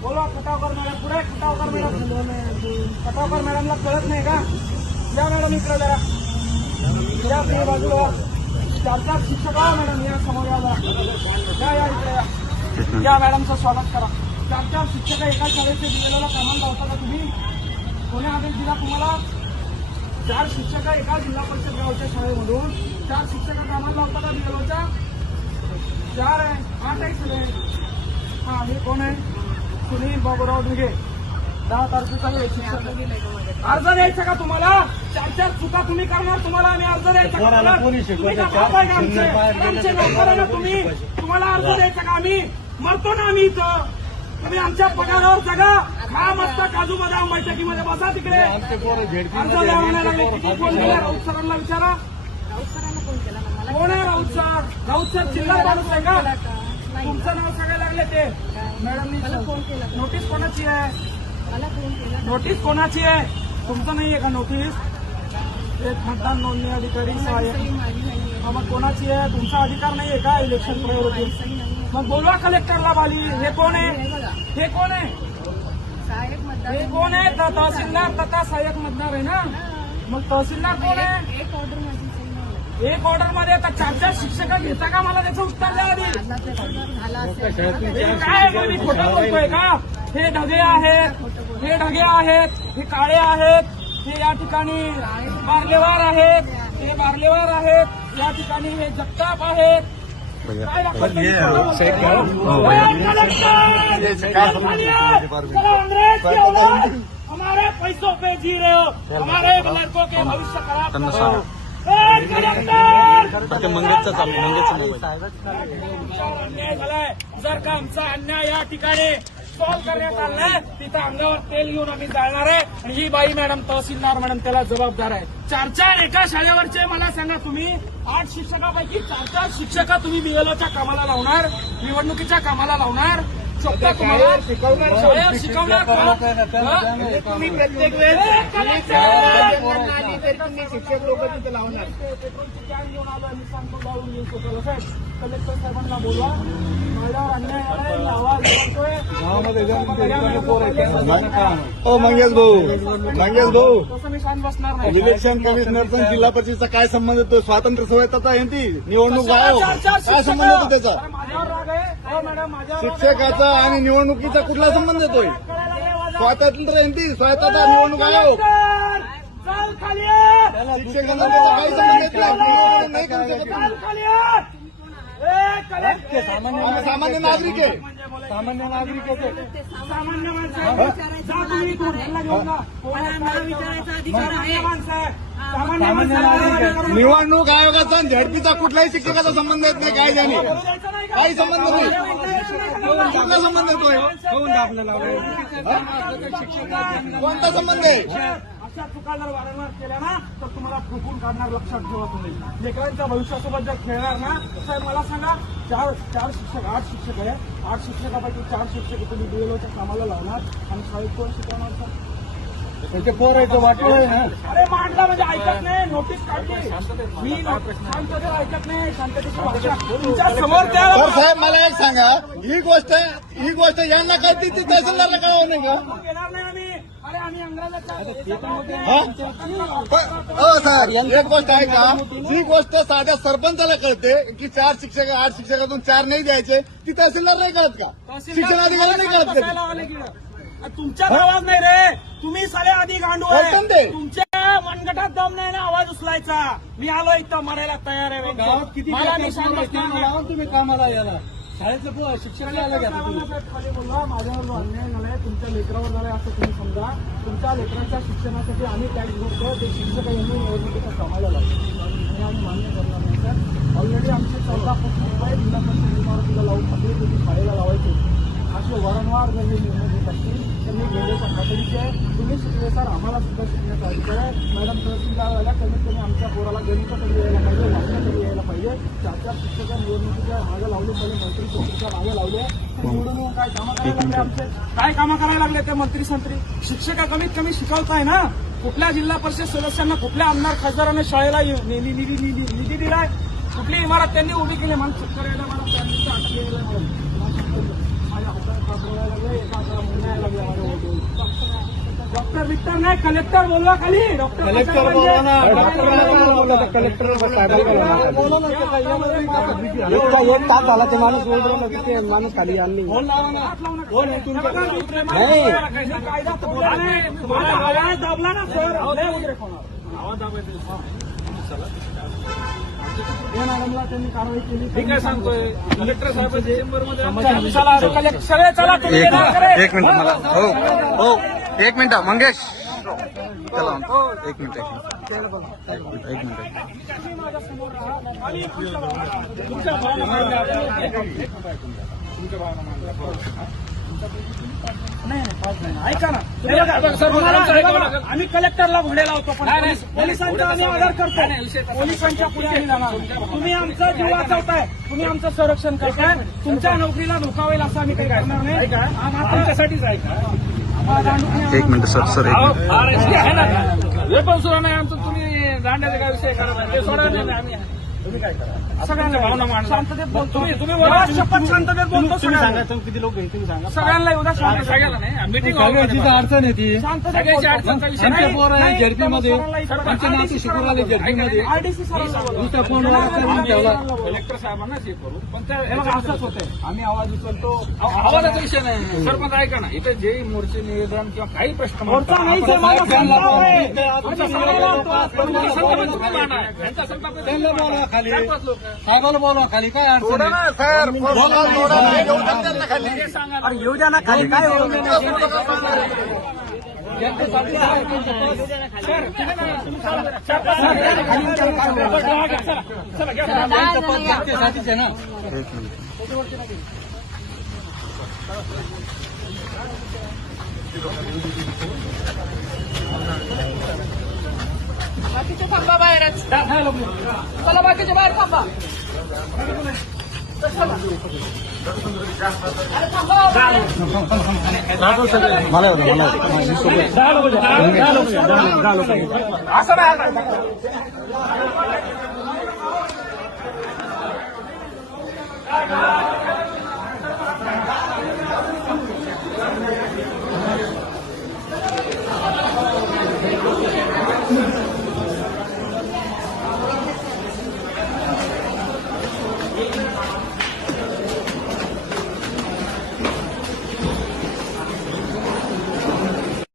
बोला खटावकर मॅडम, पुढे खटावकर मॅडम. खटावकर मॅडमला कळत नाही का? या मॅडम इकडे जरा या आपल्या बाजूला. 4 शिक्षक मॅडम या समोर या इकडे या मॅडमचं स्वागत करा. 4 शिक्षक एका शाळेचे दिलेला कामाला लावता का तुम्ही? कोणी आदेश दिला तुम्हाला? 4 शिक्षक एका जिल्हा परिषद गावच्या शाळेमधून 4 शिक्षक कामाला लावता का दिलेलोच्या? 4 आहे, 8 आहे सगळे. हा, हे कोण आहे? सुनील बाबूराव ढुगे. 10 तारखेचा अर्ज द्यायचा का तुम्हाला? 4 चुका तुम्ही करणार, तुम्हाला आम्ही अर्ज द्यायचा का? आमचे नोकर आहे ना तुम्ही, तुम्हाला अर्ज द्यायचा का? आम्ही मरतो ना आम्ही इथं. तुम्ही आमच्या पगारावर जगा, खा मस्त काजू बदाम बैठकीमध्ये बसा तिकडे. अर्ज द्या म्हणायला लागले. किती फोन केला? राऊत सरांना विचारा. कोण आहे राऊत सर? राऊत सर जिल्हा माणूस आहे का? तुमचं नाव सगळे लागले ते. मॅडमनी फोन केला. नोटीस कोणाची आहे? नोटीस कोणाची आहे? तुमचं नाही आहे का नोटीस? एक मतदान नोंदणी अधिकारी सहाय्यक. मग कोणाची आहे? तुमचा अधिकार नाही आहे का इलेक्शन प्रयोगातील? मग बोलवा कलेक्टरला बाली. हे कोण आहे? हे कोण आहे? हे कोण आहे? तहसीलदार तथा सहाय्यक मतदार आहे ना? मग तहसीलदार कोण आहे? एक ऑर्डर मध्ये आता 4 शिक्षक घेता का? मला त्याचं उत्तर द्या आधी. काय मी खोटं बोलतोय का? हे ढगे आहेत, हे ढगे आहेत, हे काळे आहेत, हे या ठिकाणी बारलेवार आहेत, हे बारलेवार आहेत, या ठिकाणी हे जगताप आहेत. हमारे पैसों पे जी रहे हो, हमारे लड़कों के भविष्य खराब कर रहे हो. अन्याय झालाय. जर का आमचा अन्याय या ठिकाणी सॉल्व्ह करण्यात आलाय, तिथं अंगावर तेल घेऊन आम्ही जाणार आहे. आणि ही बाई मॅडम तहसीलदार मॅडम त्याला जबाबदार आहे. 4 एका शाळेवरचे मला सांगा तुम्ही 8 शिक्षकापैकी 4 शिक्षक तुम्ही बीएलओच्या कामाला लावणार, निवडणुकीच्या कामाला लावणार. चोपता तुम्हाला शाळेवर शिकवणार का? तुम्ही प्रत्येक वेळेस तुम्ही शिक्षक लोक तिथे लावणार. पेट्रोलची कॅन घेऊन आलो आणि सांगतो लावून येऊ शकतो. साहेब कलेक्टर साहेबांना बोलवा. माझ्यावर अन्याय आलाय, आवाज करतोय. मंगेश भाऊ तसं मी शांत बसणार नाही. इलेक्शन कमिशनरचा जिल्हा परिषदचा काय संबंध येतो? स्वातंत्र्य संहिता आहे ती, निवडणूक आयोग काय संबंध येतो त्याचा? माझ्यावर राग आहे मॅडम, माझ्यावर शिक्षकाचा आणि निवडणुकीचा कुठला संबंध येतोय? स्वातंत्र्य यांती स्वायत्ता निवडणूक आयोग शिक्षकांना त्याचा काही संबंध येत नाही करू शकत. सामान्य नागरिक आहे, सामान्य नागरिक आहे. सामान्य निवडणूक आयोगाचा आणि झडपीचा कुठल्याही शिक्षकाचा संबंध येत नाही. काही झाली काही संबंध नाही. कुठला संबंध येतोय? कोणता संबंध आहे? अशा चुका जर वारंवार केल्या ना तर तुम्हाला ठोकून काढणार. लक्षात ठेवा. तुम्ही लेकरांच्या भविष्यासोबत जर खेळणार ना, साहेब मला सांगा 4 शिक्षक 8 शिक्षक आहे. 8 शिक्षकापैकी 4 शिक्षक तुम्ही बीएलओच्या कामाला लावणार आणि शाळेत कोण शिकवणार? सर त्याचे पोर आहे तो वाटलं आहे ना. अरे मांडला म्हणजे ऐकत नाही. नोटीस काढली मी. शांततेत ऐकत नाही. शांततेची भाषा तुमच्या समोर त्या. साहेब मला एक सांगा, ही गोष्ट यांना कळते ती तहसीलदारला कळवं नाही का? घेणार नाही आम्ही. अरे आम्ही अंग्रेजाच्या सर एक गोष्ट आहे का? ही गोष्ट साध्या सरपंचाला कळते की 4 शिक्षक 8 शिक्षकातून 4 नाही द्यायचे, ती तहसीलदार नाही कळत का? शिक्षण अधिकारी नाही कळत का? तुमच्यात आवाज नाही रे. तुम्ही साले आधी गांडू आहे. तुमच्या मनगटात दम नाही ना आवाज उचलायचा. मी आलो इथं मरायला तयार आहे. गावात किती तुम्ही कामाला याला शाळेचं शिक्षणाला खाली बोलला. माझ्यावर अन्याय झालाय, तुमच्या लेकरावर झालाय असं तुम्ही समजा. तुमच्या लेकरांच्या शिक्षणासाठी आम्ही टॅक्स भरतो. ते शिक्षक यांनी निवडणुकीच्या कामाला लावतो आणि आम्ही मान्य करणार नाही. सर ऑलरेडी आमचे 14 रुपये जिल्हा परिषद इमारतीला लावून टाकले. तुम्ही शाळेला लावायचे. असे वारंवार जर हे निर्णय घेत असतील तर मी गेल्याच्या खात्रीचे आहे. तुम्ही शिकले सर, आम्हाला सुद्धा शिकण्याचा अधिकार आहे. मॅडम तहसीलदार व्हायला कमीत कमी आमच्या पोराला गणित तरी यायला पाहिजे, वाचन तरी यायला पाहिजे. 4 शिक्षक निवडणुकीच्या मागे लावले, पहिले मंत्री संत्रीच्या मागे लावले. निवडून येऊन काय कामं करायला लागले? आमचे काय कामं करायला लागले ते मंत्री संत्री? शिक्षक कमीत कमी शिकवताय ना. कुठल्या जिल्हा परिषद सदस्यांना, कुठल्या आमदार खासदारांना शाळेला निधी दिलाय, कुठली इमारत त्यांनी उभी केली. मला चक्कर यायला, मला त्या दिवशी अटक यायला, माझ्या हातात कापडायला लागलं, एका हाताला मुंग्या यायला लागल्या माझ्या ओढून. डॉक्टर विक्टर नाही, कलेक्टर बोलवा खाली. डॉक्टर बोलवा ना, कलेक्टर एक तास झाला ते माणूस बोलतो ते माणूस खाली आणली कायदा बोला नाही. तुम्हाला आवाज दाबला ना सर, आवाज दाबायचा. मॅडमला त्यांनी कारवाई केली. ठीक आहे, सांगतोय कलेक्टर साहेबांच्या चेंबरमध्ये सगळे चला. एक मिनिट मला हो एक मिनिट मंगेश चला एक मिनिट तुमच्या नाही ऐका ना, आम्ही कलेक्टरला घोडे लावतो, पण पोलिसांचा आम्ही आदर करतो. पोलिसांच्या पुढे आम्ही जाणार. तुम्ही आमचा जीव वाचवताय, तुम्ही आमचं संरक्षण करताय. तुमच्या नोकरीला धोका होईल असं आम्ही काही करणार नाही. तुमच्यासाठीच आहे. एक मिनिट सर हे पण सुद्धा नाही आमचं. तुम्ही दांड्याचा काय विषय करत ते सोडा नाही. आम्ही तुम्ही काय करा, सगळ्यांना भावना मांडा, शांततेत बोलतो. तुम्ही बोला, शपथ शांततेत बोलतो. सगळ्यांना किती लोक तुम्ही सांगा. सगळ्यांना उद्या सगळ्याला नाही मिटिंग अडचण आहे ती शांततेत आमच्या पोर आहे झेडपीमध्ये, आमचे नातू शिकवले झेडपीमध्ये. आरडीसी नुसता फोनवर करून ठेवला. कलेक्टर साहेबांना हे करू, पण त्या असंच होतंय. आम्ही आवाज उचलतो, आवाजाचा विषय नाही. सरपंच ऐका ना, इथे जे मोर्चे निवेदन किंवा काही प्रश्न मोर्चा नाही, खाली साहेबाला बोलवा खाली, काय अडचण आहे? सर खाली येऊ द्या ना खाली, काय जनतेसाठीच आहे ना. एक मिनिट बाकीचे थांबा बाहेरच. चला बाकीचे बाहेर थांबा. अरे थांबा. असं नाही.